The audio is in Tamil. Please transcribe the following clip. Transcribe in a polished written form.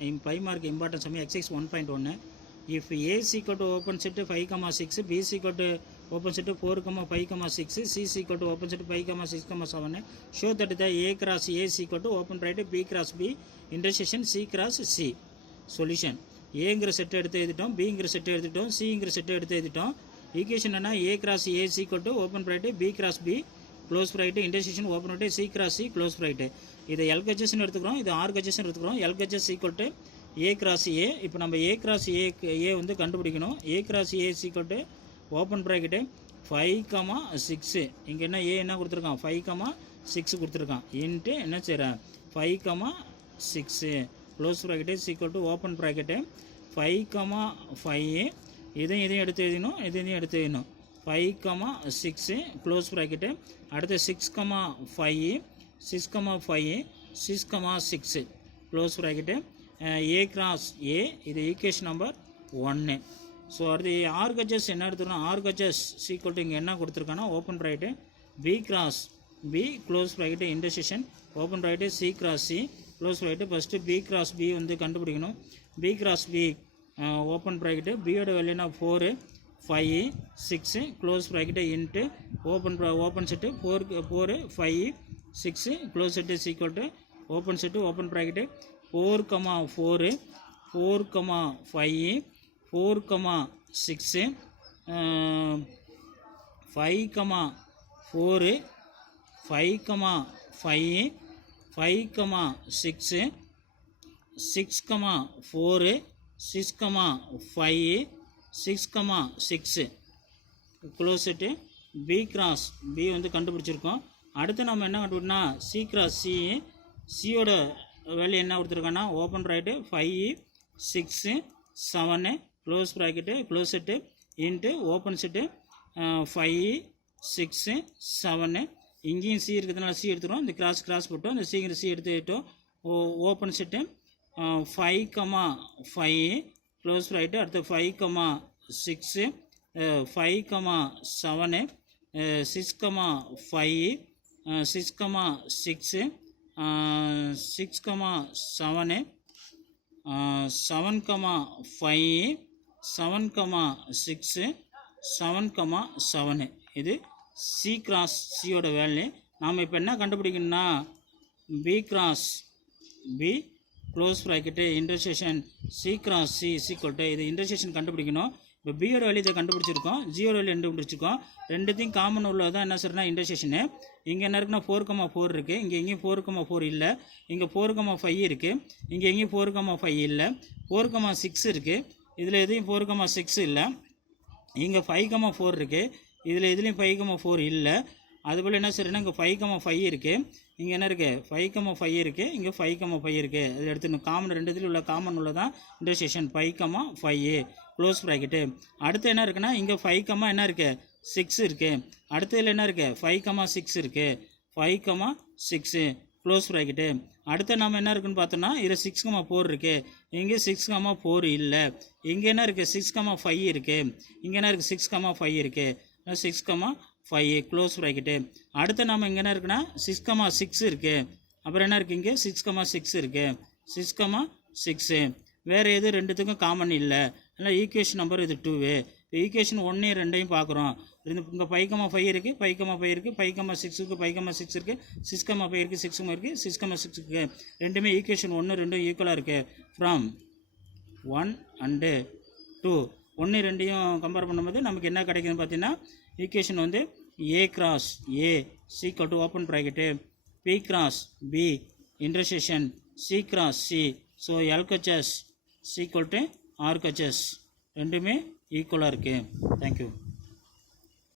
in 5 mark important sum exercise 1.1. If A is equal to open set 5, 6, B is equal to open set 4, 5, 6, C is equal to open set 5, 6, 7, show that the A cross A is equal to open bracket B cross B intersection C cross C. Solution. Aங்கிற செட் எடுத்து எழுதிட்டோம், Bங்கிற செட் எடுத்துட்டோம், Cங்கிற செட் எடுத்து எழுதிட்டோம். ஈக்குவேஷன் என்ன? A cross A is equal to open bracket B cross B close bracket intersection open bracket C cross C close bracket. இதை LHS எடுத்துக்கிறோம், இது RHS எடுத்துக்கிறோம். LHS equal to A cross A. இப்போ நம்ம A cross A வந்து கண்டுபிடிக்கணும். A cross A is equal to open bracket 5, 6. இங்கே என்ன A என்ன கொடுத்துருக்கான்? 5, 6 கொடுத்துருக்கான். இன்ட்டு என்ன செய்கிறேன்? 5, 6 close bracket is equal to open bracket 5, 5. இதையும் எடுத்து எழுதணும், இதையும் எடுத்து எழுதணும். 5, 6 க்ளோஸ் bracket. அடுத்து 6, 5, 6, 5, 6, 6 close bracket. A cross A, இது ஈக்குவேஷன் நம்பர் 1. ஸோ அடுத்து RHS என்ன எடுத்துக்கணும்? RHS equal to இங்கே என்ன கொடுத்துருக்காங்கன்னா open bracket B cross B close bracket intersection open bracket C cross C close bracket. First B cross B வந்து கண்டுபிடிக்கணும். B cross B open bracket பியோட வேல்யூனா 4, 5, 6 close bracket into open set 4, 5, 6 close set is equal to open set open bracket 4, 4, 4, 5, 4, 6, 5, 4, 5, 5, 5, 6, 6, 4, 6, 5, 6, 6 close set B cross B வந்து கண்டுபிடிச்சிருக்கோம். அடுத்து நம்ம என்ன கண்டுபிடினா C கிராஸ் C, சியோட வேல்யூ என்ன கொடுத்துருக்காங்கன்னா open bracket 5, 6, 7 close bracket close set into open set 5, 6, 7. இங்கேயும் C இருக்கிறதுனால C எடுத்துகிறோம், இந்த கிராஸ் போட்டோம், இந்த Cங்கிற C எடுத்துக்கிட்டோம். Open set 5, 5 close bracket. அடுத்து 5, 6, 5, 7, 6, 5, 6, 6, 6, 7, 7, 5, 7, 6, 7, 7. இது C கிராஸ் சியோட வேல்யூ. நாம் இப்போ என்ன கண்டுபிடிக்கணும்னா B cross B close bracket intersection C cross C is equal to இது இன்டர்செக்ஷன் கண்டுபிடிக்கணும். இப்போ பியோட வேல்யூ இதை கண்டுபிடிச்சிருக்கோம், ஜியோட வேல்யூ கண்டுபிடிச்சிருக்கோம். ரெண்டுத்தையும் காமன் உள்ளதான் என்ன சொல்கிறேன்னா இன்டர்செக்ஷனு. இங்கே என்ன இருக்குன்னா 4, 4 இருக்குது, இங்கே எங்கேயும் 4, 4 இல்லை. இங்கே 4, 5 இருக்குது, இங்கே எங்கேயும் 4, 5 இல்லை. 4, 6 இருக்குது, இதில் எதையும் 4, 6 இல்லை. இங்கே 5, 4 இருக்குது, இதில் எதுலேயும் 5, 4 இல்லை. அதுபோல் என்ன சொல்கிறேன்னா இங்கே 5, 5 இருக்குது, இங்கே என்ன இருக்குது 5, 5 இருக்குது, இங்கே 5, 5 இருக்குது. அது எடுத்துக்கணும். காமன் ரெண்டுத்துலையும் உள்ள காமன் உள்ளதான் இன்டர்செக்ஷன் 5, 5 க்ளோஸ் bracket. அடுத்து என்ன இருக்குன்னா இங்கே 5, என்ன இருக்குது 6 இருக்குது. அடுத்ததில் என்ன இருக்குது 5, 6 இருக்குது, 5, 6 க்ளோஸ் bracket. அடுத்து நம்ம என்ன இருக்குன்னு பார்த்தோன்னா இதில் 6, 4 இருக்குது, இங்கே 6, 4 இல்லை. இங்கே என்ன இருக்குது 6, 5 இருக்குது, இங்கே என்ன இருக்குது 6, 5 இருக்குது, 6, 5 க்ளோஸ் bracket. அடுத்து நம்ம இங்கே என்ன இருக்குன்னா 6, 6 இருக்குது. அப்புறம் என்ன இருக்குது இங்கே 6, 6 இருக்குது, 6, 6. வேறு எது ரெண்டுத்துக்கும் காமன் இல்லை. அதனால் ஈக்குவேஷன் நம்பர் இது 2. ஈக்குவேஷன் 1, 2 பார்க்குறோம். இங்கே 5, 5 இருக்குது, 5, 5 இருக்குது, 5, 6 இருக்குது, 5, 6 இருக்குது, 6, 5 இருக்குது, 6 இருக்குது, 6, 6 இருக்குது. ரெண்டுமே ஈக்குவேஷன் 1, 2 ஈக்குவலாக இருக்குது. ஃப்ரம் 1 and 2 1, 2 கம்பேர் பண்ணும்போது நமக்கு என்ன கிடைக்குதுன்னு பார்த்தீங்கன்னா ஈக்குவேஷன் வந்து A cross A equal to open bracket P cross B intersection C cross C. So LHS equal to RHS ரெண்டுமே ஈக்குவலாக இருக்குது. தேங்க்யூ.